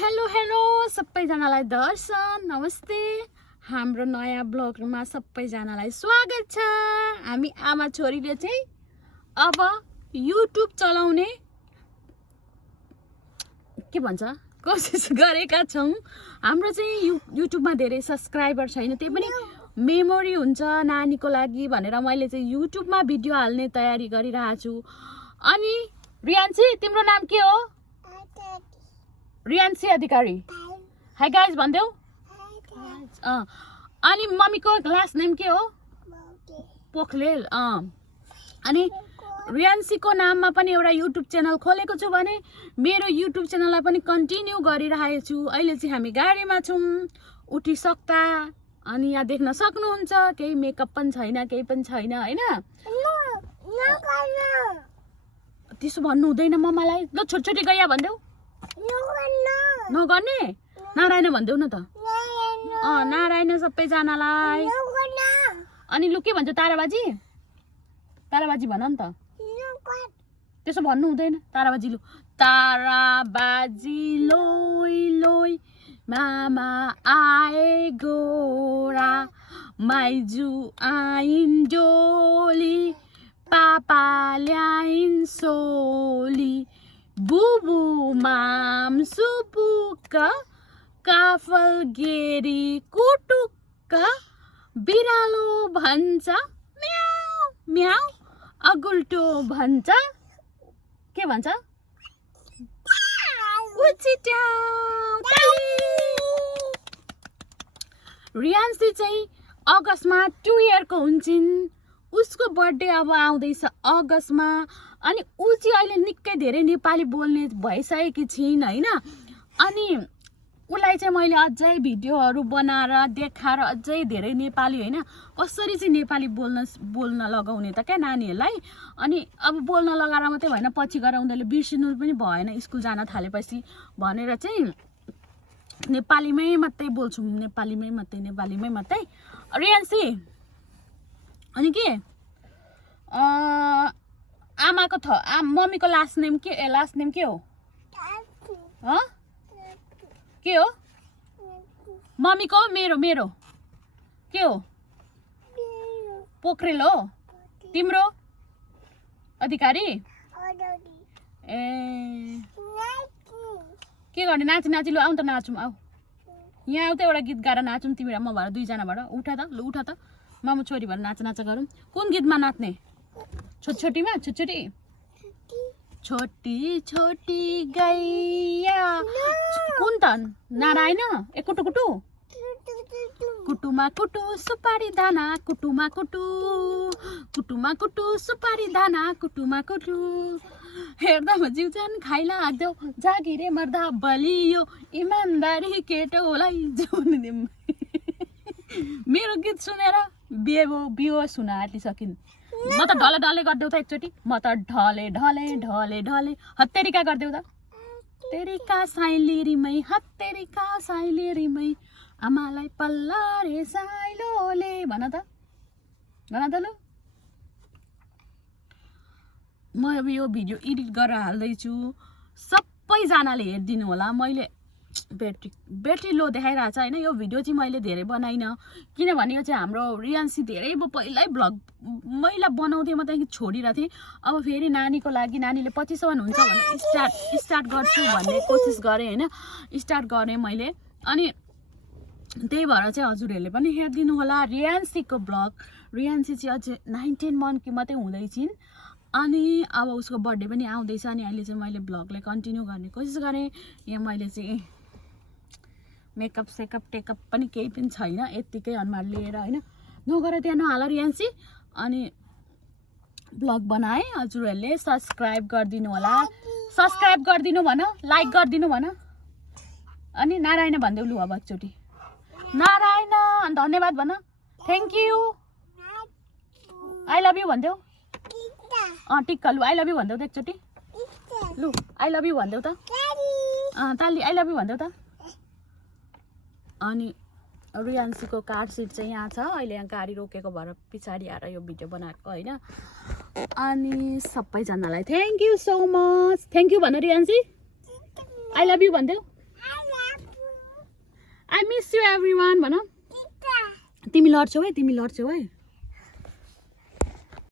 Hello hello सबैजनालाई दर्शन नमस्ते हाम्रो नयाँ ब्लगमा सबैजनालाई स्वागत छ। हामी आमा छोरीले चाहिँ अब युट्युब चलाउने के भन्छ कोसिस गरेका छौं। हाम्रो चाहिँ युट्युबमा धेरै सब्स्क्राइबर छैन, त्यही पनि मेमोरी हुन्छ नानीको लागि भनेर मैले चाहिँ युट्युबमा भिडियो हाल्ने तयारी गरिरहेको छु। अनि रियान्सी तिम्रो नाम के हो? रियान्सी अधिकारी। हाई गाइज भन्देऊ। अनि मम्मीको लास्ट नेम के हो? पोखरेल। अनि रियान्सीको नाममा पनि एउटा युट्युब च्यानल खोलेको छु भने मेरो युट्युब च्यानललाई पनि कन्टिन्यू गरिरहेको छु। अहिले चाहिँ हामी गाडीमा छौँ उठिसक्दा। अनि यहाँ देख्न सक्नुहुन्छ केही मेकअप पनि छैन, केही पनि छैन हैन। त्यसो भन्नु हुँदैन मम्मालाई। ल छोटछोटी गया भन्देऊ। नगर्ने नारायण भन्देऊ न त। नारायण सबैजनालाई। अनि लु के भन्छ ताराबाजी? ताराबाजी भन नि त। त्यसो भन्नु हुँदैन। ताराबाजी लु। ताराबाजी लोइ लोइ मामा आए गोरा, माइजू आइन् डोली, पापा ल्याइन् सोली, बुबु माम सुपुक्क, काफल गेरी कुटुक्क, बिरालो भन्छ म्याउ म्याउ, अगुल्टो भन्छ के भन्छ? रियान्सी चाहिँ अगस्तमा 2 इयरको हुन्छन्। उसको बर्थडे अब आउँदैछ अगस्तमा। अनि ऊ चाहिँ अहिले निकै धेरै नेपाली बोल्ने भइसकेकी छिन् हैन। अनि उसलाई चाहिँ मैले अझै भिडियोहरू बनाएर देखाएर अझै धेरै नेपाली हैन कसरी चाहिँ नेपाली बोल्न लगाउने त क्या नानीहरूलाई। अनि अब बोल्न लगाएर मात्रै भएन, पछि गएर उनीहरूले बिर्सिनु पनि भएन स्कुल जान थालेपछि भनेर चाहिँ नेपालीमै मात्रै बोल्छौँ, नेपालीमै मात्रै। रियान्सी अनि के आमाको मम्मीको लास्ट नेम के हो? के हो मम्मीको? मेरो के हो? पोखरेल हो। तिम्रो? अधिकारी। ए के गर्ने? नाची लु आउँ त नाचौँ। आऊ यहाँ आऊ त एउटा गीत गाएर नाचौँ तिमी र म भएर दुईजनाबाट। उठ त लु उठ त मामु छोरी भएर नाच गरौँ। कुन गीतमा नाच्ने? छोटीमा छोटी छोटी गैया कुन त? नारायण ए कुटु कुटु कुटुमा कुटु सुपारी दाना कुटुमा कुटु सुपारी दाना कुटुमा कुटु, हेर्दा जिउ जान खाइला लाग्दो, जागिरे मर्दा बलियो, इमानदारी केटोलाई जिउन दे। मेरो गीत सुनेर बियो सुन आँटिसकिन्। म त ढले गरिदेऊ त एकचोटि। म त ढले हत्तेरिका गरिदेऊ त। तेरिका साइलेरीमै हत्तेरिका साइलेरीमै आमालाई पल्ला रे साइलोले भन त लु। म अब यो भिडियो एडिट गरेर हाल्दैछु, सबैजनाले हेरिदिनु होला। मैले ब्याट्री लो देखाइरहेछ हैन। यो भिडियो चाहिँ मैले धेरै बनाइन किनभने यो चाहिँ हाम्रो रियान्सी धेरै पहिल्यै भ्लग मैले बनाउँथेँ, म त छोडिरहेको थिएँ। अब फेरि नानीको लागि नानीले 2500 हुन्छ भने स्टार्ट गर्छु भन्ने कोसिस गरेँ हैन, स्टार्ट गरेँ मैले। अनि त्यही भएर चाहिँ हजुरहरूले पनि हेरिदिनु होला रियान्सीको ब्लग। रियान्सी चाहिँ अझै 9-10 मन्थ कि मात्रै हुँदैछिन्। अनि अब उसको बर्थडे पनि आउँदैछ। अनि अहिले चाहिँ मैले ब्लगलाई कन्टिन्यू गर्ने कोसिस गरेँ। यहाँ मैले चाहिँ मेकअप टेकअप पनि केही पनि छैन, यत्तिकै अनुहार लिएर हैन। नगर त्यहाँ नहाल रियान्सी। अनि ब्लग बनाएँ। हजुरहरूले सब्स्क्राइब गरिदिनु होला। सब्स्क्राइब गरिदिनु भन, लाइक गरिदिनु भन। अनि नारायण भन्देऊ लु अब एकचोटि। नारायण धन्यवाद भन। Thank you. I love you भन्देऊ। टिक्का लु आई लभ यू भन्देऊ त एकचोटि। लु आई लभ यू भन्देऊ त। ताली आई लभ यू भन्देऊ त। अनि रियान्सीको कार सिट चाहिँ यहाँ छ। अहिले यहाँ गाडी रोकेको भएर पछाडि आएर यो भिडियो बनाएको हैन। अनि सबैजनालाई thank you so much. Thank you भन रियान्सी। आई लभ यू भन्देऊ। मिस यु एभ्रिवान भन तिमी लड्छौ है